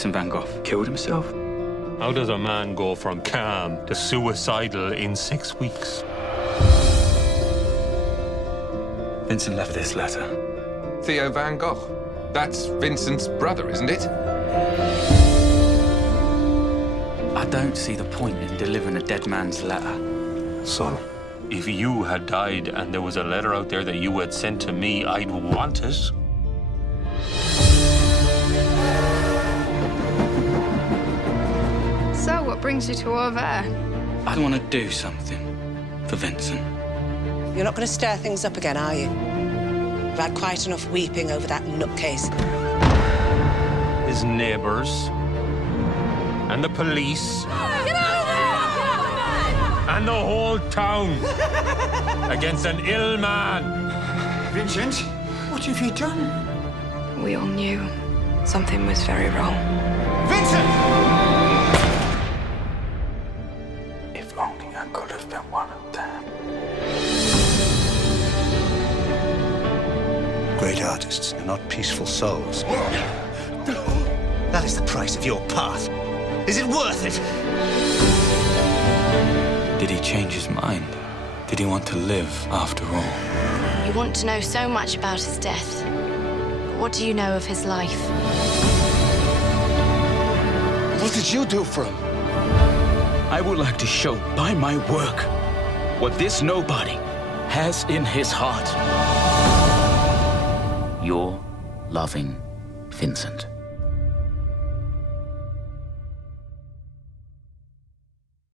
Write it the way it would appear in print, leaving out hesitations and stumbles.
Vincent van Gogh killed himself. How does a man go from calm to suicidal in 6 weeks? Vincent left this letter. Theo van Gogh. That's Vincent's brother, isn't it? I don't see the point in delivering a dead man's letter. Son, If you had died and there was a letter out there that you had sent to me, I'd want it. So, what brings you to Auvert? I want to do something for Vincent. You're not going to stir things up again, are you? You've had quite enough weeping over that nutcase. His neighbours and the police and the whole town against an ill man. Vincent, what have you done? We all knew something was very wrong. Vincent! If only I could have been one of them. Great artists are not peaceful souls. That is the price of your path. Is it worth it? Did he change his mind? Did he want to live after all? You want to know so much about his death. But what do you know of his life? What did you do for him? I would like to show by my work what this nobody has in his heart. Your loving Vincent.